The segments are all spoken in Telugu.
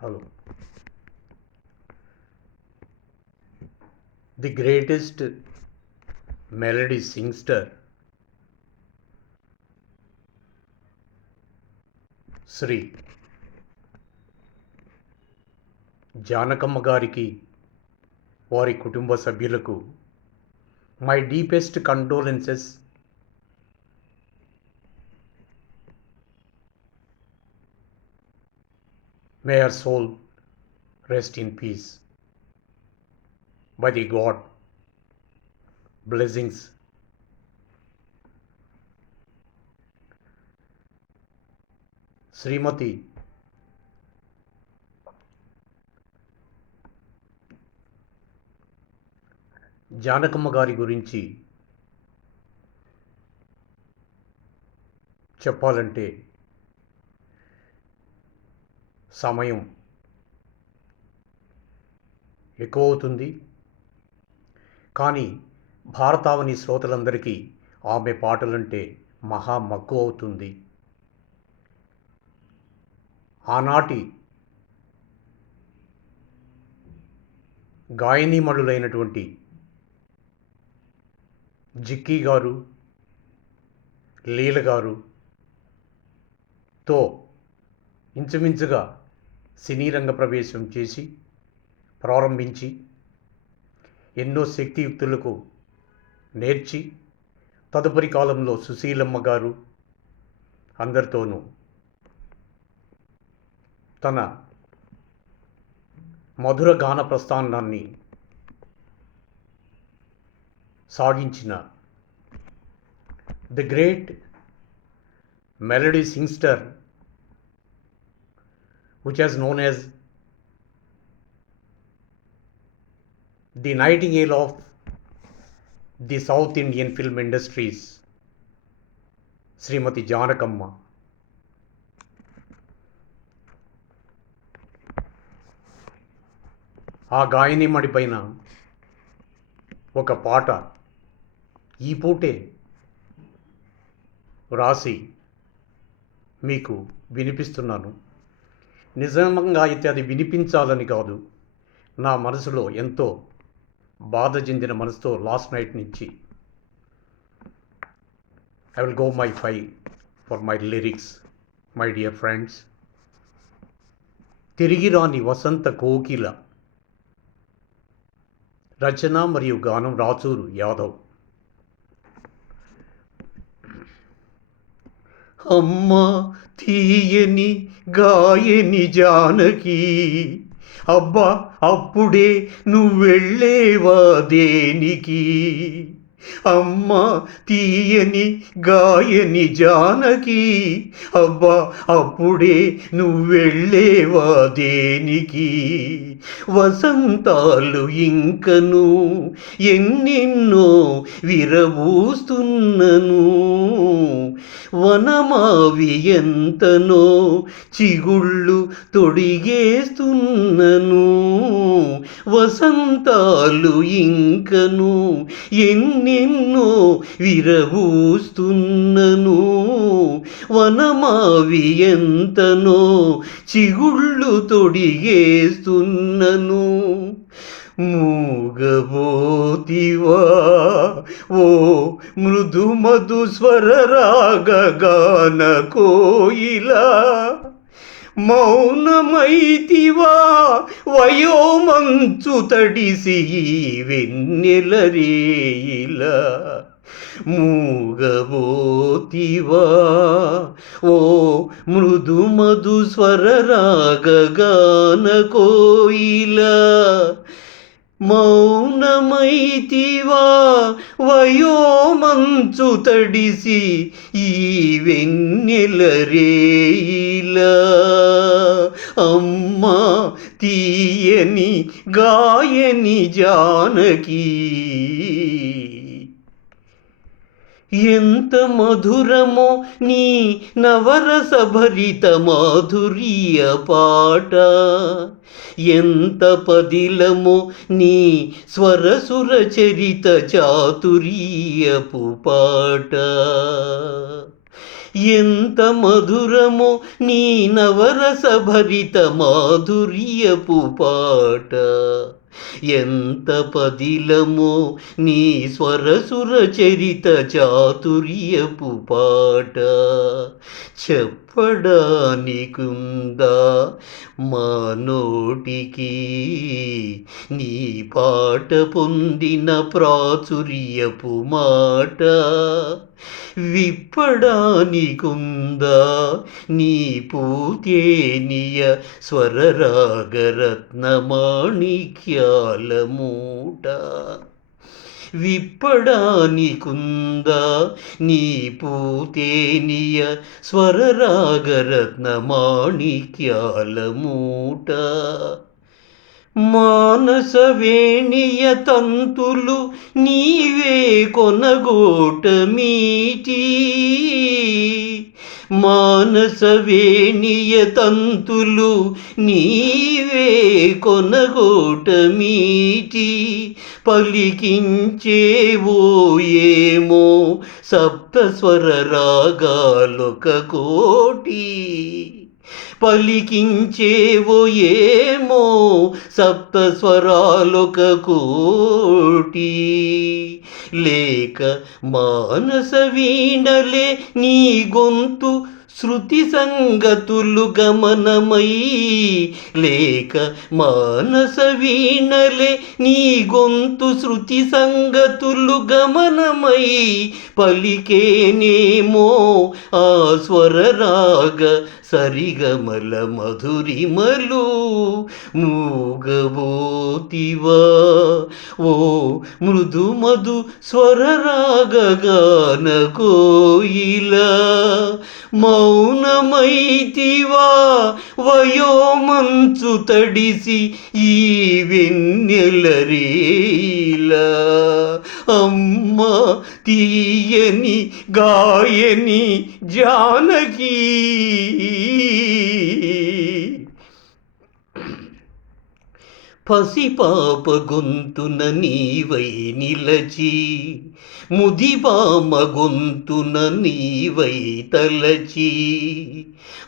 Hello. The greatest melody singster, Shri Janakamma గారికి, వారి కుటుంబ సభ్యులకు my deepest condolences. May her soul rest in peace by the God blessings. Shrimati Janakamma గారి గురించి చెప్పాలంటే సమయం ఎక్కువ అవుతుంది. కానీ భారతావని శ్రోతలందరికీ ఆమె పాటలంటే మహా మక్కువ అవుతుంది. ఆనాటి గాయనీమణులైనటువంటి జిక్కీ గారు, లీల గారుతో ఇంచుమించుగా సినీ రంగ ప్రవేశం చేసి ప్రారంభించి ఎన్నో శక్తియుక్తులకు నేర్చి తదుపరి కాలంలో సుశీలమ్మ గారు అందరితోనూ తన మధుర గాన ప్రస్థానాన్ని సాగించిన the great melody songster which is known as the Nightingale of the South Indian film industries, శ్రీమతి జానకమ్మ. ఆ గాయనిమడి పైన ఒక పాట ఈ పూటే వ్రాసి మీకు వినిపిస్తున్నాను. నిజంగా అయితే అది వినిపించాలని కాదు, నా మనసులో ఎంతో బాధ చెందిన మనసుతో లాస్ట్ నైట్ నుంచి I will go my phi for my lyrics. My dear friends, తిరిగి రాని వసంత కోకిల, రచన మరియు గానం రాచూరు యాదవ్. అమ్మ తీయని గాయని జానకి, అబ్బా అప్పుడే నువ్వెళ్ళేవా దేనికి? అమ్మ తీయని గాయని జానకి, అబ్బా అప్పుడే నువ్వెళ్ళేవా దేనికి? వసంతాలు ఇంకను ఎన్నెన్నో విరబూస్తున్నను, వనమావి ఎంతనో చిగుళ్ళు తొడిగేస్తున్నను. వసంతాలు ఇంకను ఎన్నెన్నో విరబూస్తున్నను, వనమావి ఎంతనో చిగుళ్ళు తొడిగేస్తున్నను. మూగబోతివా ఓ మృదు మధు స్వర రాగగాన కోయిలా, మౌనమైతివా వయోమంచు తడిసి వెన్నెల రేయిలా. మూగబోతివా ఓ మృదు మధు స్వర రాగగాన కోయిలా, మౌనమైతివా వయోమంచు తడిసి ఈ వెన్నెల రేయిలా. అమ్మ తీయని గాయని జానకి, ఎంత మధురమో నీ నవరస భరిత మాధుర్య పాట, ఎంత పదిలమో నీ స్వరసుర చరిత చాతుర్యపు పాట. ఎంత మధురమో నీ నవరస భరిత మాధుర్యపు పాట, ఎంత పదిలమో నీ స్వరసుర చరిత చాతుర్యపు పాట. చెప్పడానికుందా మా నోటికి నీ పాట పొందిన ప్రాచుర్యపు మాట, విప్పడానికుందా నీ పూతేనియ స్వరరాగరత్న మాణిక్యాల మూట, విప్పడానికుందా నీ పూతేనియ స్వరరాగరత్న మాణిక్యాల మూట. మానస వేణియ తంతులు నీవే కొనగోట మీటి, మానస వేణియ తంతులు నీవే కొనగోట మీటి, పలికించేవో ఏమో సప్తస్వర రాగాలొక కోటి, పలికించేవో ఏమో సప్తస్వరాలొక కోటి. లేక మానస వీణలే నీ గొంతు శృతి సంగతులు గమనమై, లేక మానస వీణలే నీ గొంతు శృతి సంగతులు గమనమై, పలికేనేమో ఆ స్వరరాగ సరిగమల మధురిమలు. మూగబోతివా ఓ మృదు మధు స్వరరాగగాన కోయిల, మౌనమైతివా వయోమంచు తడిసి ఈ వెన్నెలరీల. అమ్మ తీయని గాయని జానకి, పసిపాప గొంతున నీవై నిలచి, ముదిబామ గొంతున నీవై తలచి,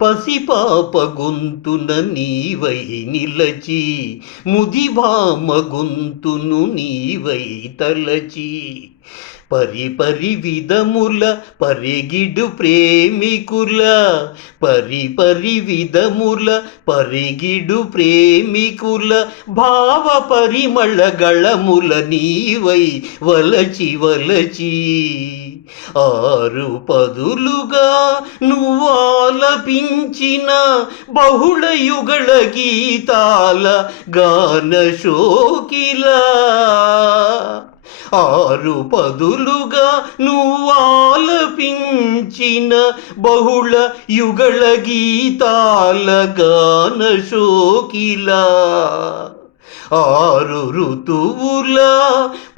పసిపాప గొంతున నీవై నిలచి, ముదిబామ గొంతును నీవై తలచి, పరిపరి విధముల పరిగిడు ప్రేమికుల, పరిపరి విధముల పరిగిడు ప్రేమికుల భావ పరిమళ గళముల నీవై వలచి వలచి, ఆరు పదులుగా నువ్వాలపించిన బహుళ యుగళ గీతాల గాన శోకిల, ఆరు పదులుగా నువ్వాలపించిన బహుళ యుగళ గీతాల గాన శోకిల, ఆరు ఋతువుల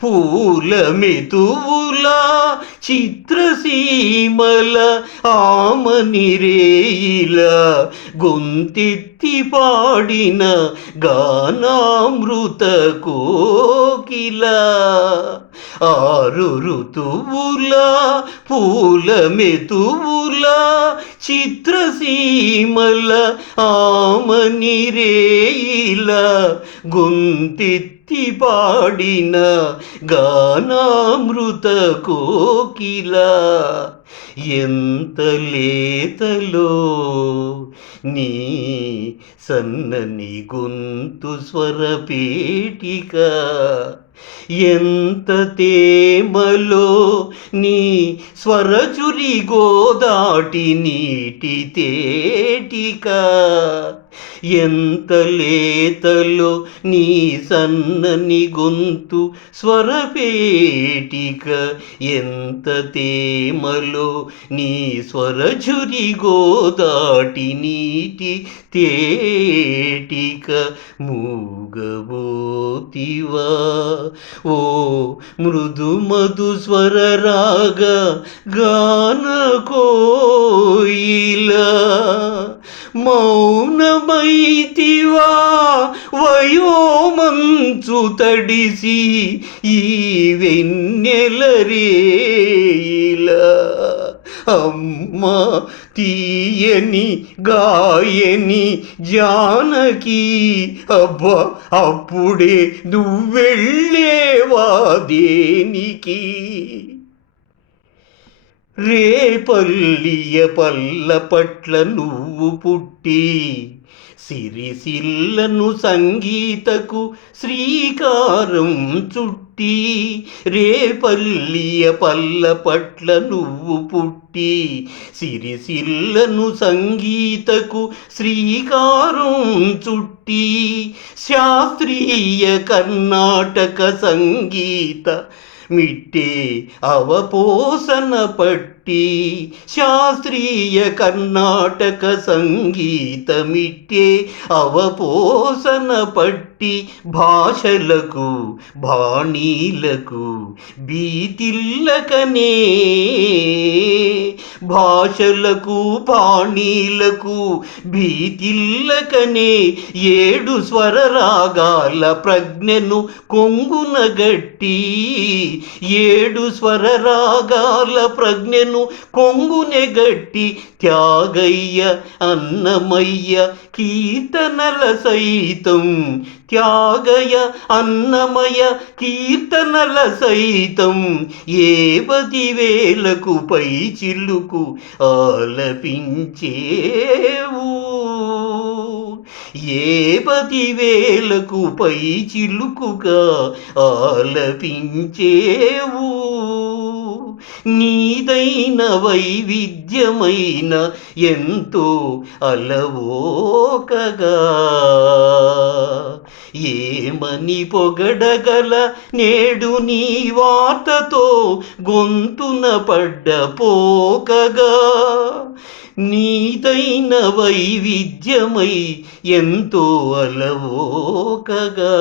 పూల మెతువుల చిత్రసీమల ఆమనిరేయిల, గొంతెత్తి పాడిన గానామృత కోకిల, ఆరు ఋతువుల పూల మెతువుల చిత్రసీమల ఆమనిరేయిల, గొంతెత్తి పాడిన గానామృత కోకిల. ఎంత లేతలో నీ సన్నని గొంతు స్వరపేటిక, ఎంత తేమలో నీ స్వరచురి గోదాటి నీటి తేటిక, ఎంత లేతలో నీ సన్నని గొంతు స్వరపేటిక, ఎంత తేమలో నీ స్వరచురి గోదాటి నీటి తేటిక. మూగబోతివా ఓ మృదు మధు స్వర రాగ గాన కోయిల, మౌనమైతివా వయోమంచు తడిసి ఈ వెన్నెల రేయిల. అమ్మ తీయని గాయని జానకి అబ్బా అప్పుడే నువ్వెళ్ళేవా దేనికి రేపల్లియ పల్ల పట్ల నువ్వు పుట్టి సిరిసిల్లను సంగీతకు శ్రీకారం చుట్టి రేపల్లియ పల్ల పట్ల నువ్వు పుట్టి సిరిసిల్లను సంగీతకు శ్రీకారం చుట్టి శాస్త్రీయ కర్ణాటక సంగీత మిట్టే అవపోసన పట్టి శాస్త్రీయ కర్ణాటక సంగీత మిట్టే అవపోసన పట్టి భాషలకు బాణీలకు బీతిల్లకనే భాషలకు బాణీలకు భీతిల్లకనే 7 స్వరరాగాల ప్రజ్ఞను కొంగునగట్టి 7 స్వరరాగాల ప్రజ్ఞను కొంగునెగట్టి త్యాగయ్య అన్నమయ్య కీర్తనల సైతం త్యాగయ అన్నమయ కీర్తనల సైతం ఏ 10 వేలకు పై చిల్లుకు ఆలపించేవు ఏ 10 వేలకు పై చిలుకుగా ఆలపించేవు నీదైన వైవిధ్యమైన ఎంతో అలవోకగా ఏమని పొగడగల నేడు నీ వార్తతో గొంతున పడ్డ పోకగా నీదైన వైవిధ్యమై ఎంతో అలవోకగా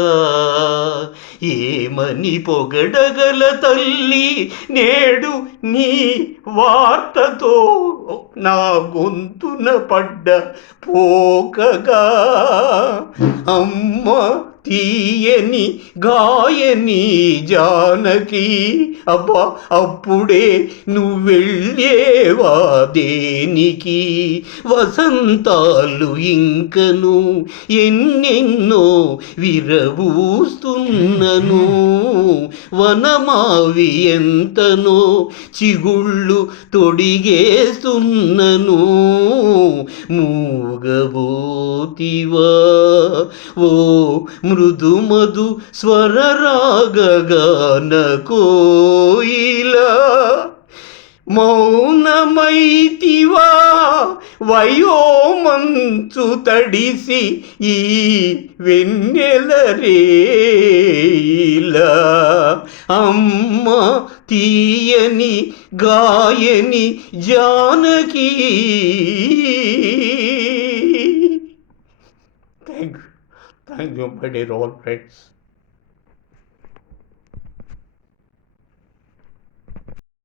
ఏమని పొగడగల తల్లి నేడు నీ వార్తతో నా గొంతున పడ్డ పోకగా అమ్మ తీయని గాయని జానకి అబ్బా అప్పుడే నువ్వెళ్ళేవా దేనికి వసంతాలు ఇంకను ఎన్నెన్నో విరబూస్తున్నను వనమావి ఎంతనో చిగుళ్ళు తొడిగేస్తున్నను మూగబోతివా ఓ మృదు మధు స్వరరాగగాన కోయిలా మౌనమైతివా వయోమంచు తడిసి ఈ వెన్నెల రేయిలా అమ్మ తీయని గాయని Janaki Thank you, my dear all friends.